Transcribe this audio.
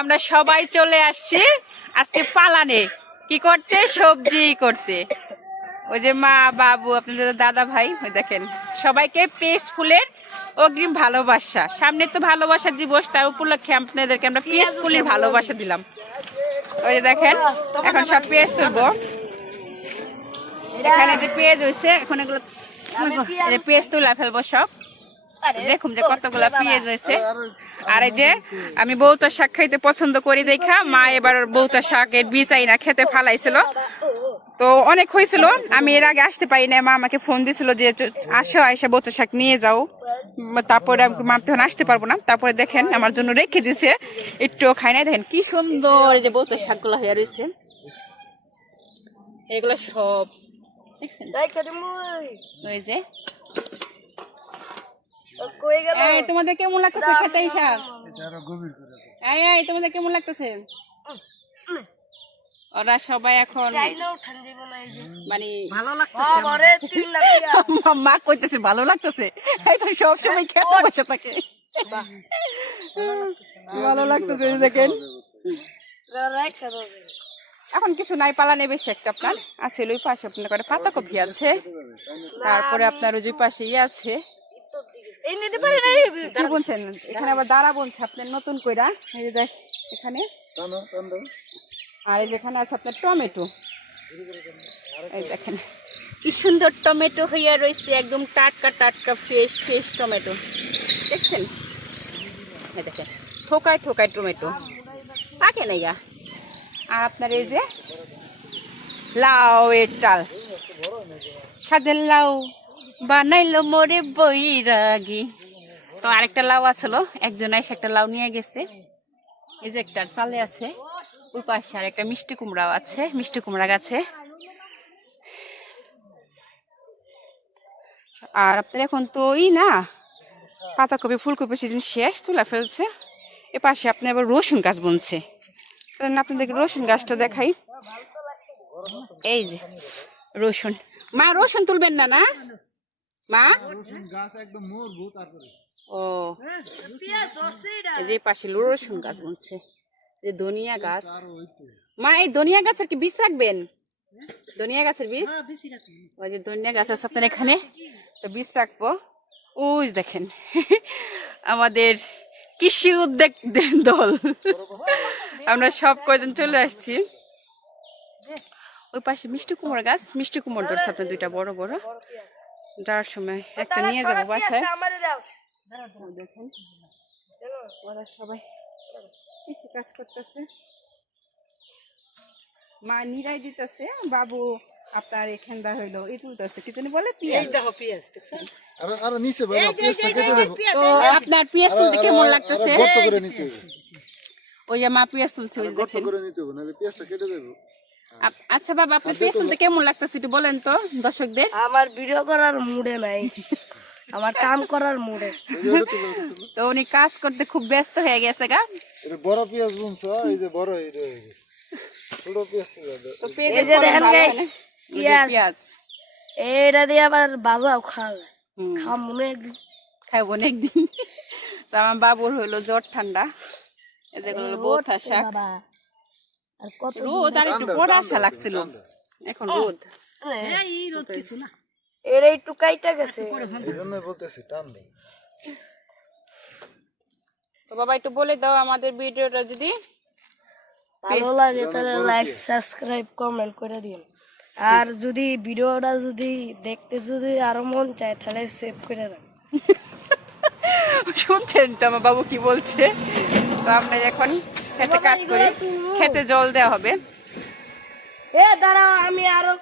আমরা সবাই চলে আসছি আজকে পালানে কি করতে, সবজি করতে। ওই যে মা, বাবু, আপনাদের দাদা ভাই, ওই দেখেন সবাইকে পেস ফুলের অগ্রিম ভালোবাসা। সামনে তো ভালোবাসা দিবস, তার উপলক্ষে আপনাদেরকে আমরা পেস ফুলের ভালোবাসা দিলাম। ওই যে দেখেন এখন সব পেঁয়াজ তুলবো। এখানে যে পেঁয়াজ হয়েছে, এখন এগুলো পেঁয়াজ তুলা ফেলবো সব। দেখুন যে কতগুলা পেঁয়াজ হয়েছে। আর এই যে আমি বউতার শাক খাইতে পছন্দ করি দেখা মা এবার বউতার শাকের বীজ আইনা খেতে ফালাইছিল। তো অনেক হয়েছিল, আমি এর আগে আসতে পারি না। মা আমাকে ফোন দিছিল যে আসো, আইসা বউতার শাক নিয়ে যাও। তারপরে মা তখন আসতে পারবো না। তারপরে দেখেন আমার জন্য রেখে দিছে, একটু খাই না। দেখেন কি সুন্দর যে বউতার শাক গুলো হয়ে রয়েছে। এগুলো সব দেখছেন, ওই যে তোমাদের কেমন লাগতেছে খেতে এই শাক? তোমাদের কেমন লাগতেছে? ওরা সবাই এখন মানে মা কইতেছে ভালো লাগতেছে, সব সময় খেতে বসে থাকে। ভালো লাগতেছে দেখেন। এখন কিছু নাই, পালানে বেশি একটা আপনার আছে। ওই পাশে আপনার করে পাতাকপি আছে, তারপরে আপনার ওই পাশে ইয়ে আছে। এখানে আবার দাঁড়া বলছে আপনার নতুন কইরা, এই যে দেখ এখানে। আর এই যেখানে আছে আপনার টমেটো, এই দেখেন কি সুন্দর টমেটো হইয়া রয়েছে, একদম টাটকা টাটকা ফ্রেশ ফ্রেশ টমেটো দেখছেন। এই দেখেন থোকায় থোকায় টমেটো পাকে নাই গা। আর আপনার এই যে লাউ এর ডাল, সাদের লাউ বানাইলো মোরে বৈরাগী। তো আরেকটা লাউ আসলো, একজন এসে একটা লাউ নিয়ে গেছে। এই যে একটা চালে আছে, ওই পাশে আর একটা মিষ্টি কুমড়াও আছে, মিষ্টি কুমড়া গাছে। আর আপনার এখন তো না পাতাকপি ফুলকপি সিজন শেষ, তুলা ফেলছে। এ পাশে আপনি আবার রসুন গাছ বুনছে। আপনাদেরকে রসুন গাছটা দেখাই। এই যে রসুন, মা রসুন তুলবেন না না মা? ও যে পাশে রসুন গাছ বুনছে, যে ধনিয়া গাছ। মা এই ধনিয়া গাছের কি বীজ রাখবেন? ধনিয়া গাছের বীজ, ওই যে ধনিয়া গাছ আছে আপনার এখানে, তো বীজ রাখবো। ওই দেখেন আমাদের কৃষি উদ্যোগ দল, আমরা সব কয়জন চলে আসছি। ওই পাশে মিষ্টি কুমড়া গাছ, মিষ্টি কুমড় ধরছে আপনার দুইটা বড় বড়। যাওয়ার সময় একটা নিয়ে যাবো বাসায়। দেখেন ওরা সবাই কৃষি কাজ করতেছে, মা নিরাই দিতেছে, বাবু আপনার এখানটা হইলো এই তুলতেছে কি জানি বলে পেঁয়াজ। আপনার পেঁয়াজ তুলতে কেমন লাগতেছে? ওই যে মা পেঁয়াজ তুলছে। আচ্ছা বাবা, আপনার পেঁয়াজ তুলতে কেমন লাগতেছে একটু বলেন তো দর্শকদের। আমার ভিডিও করার মুডে নাই, আমার কাম করার মুডে। তো উনি কাজ করতে খুব ব্যস্ত হয়ে গেছে গা। বড় পেঁয়াজ বুনছো, এই যে বড় ছোট পেঁয়াজ তো পেঁয়াজ এটা দিয়ে আবার বাজাও খাবো একদিন। তো আমার বাবুর হইলো জ্বর ঠান্ডা, যেগুলো বোথা শাক। রোদ আর একটু বড় আশা লাগছিল, এখন রোদ এর একটু কাইটা গেছে। তো বাবা একটু বলে দাও আমাদের ভিডিওটা যদি ভালো লাগে তাহলে লাইক সাবস্ক্রাইব কমেন্ট করে দিন। আর যদি ভিডিওটা যদি দেখতে যদি আরো মন চায় তাহলে সেভ করে রাখ। শুনছেন তো আমার বাবু কি বলছে। তো আমরা এখন খেতে কাজ করি, খেতে জল দেওয়া হবে। দাঁড়াও আমি আরো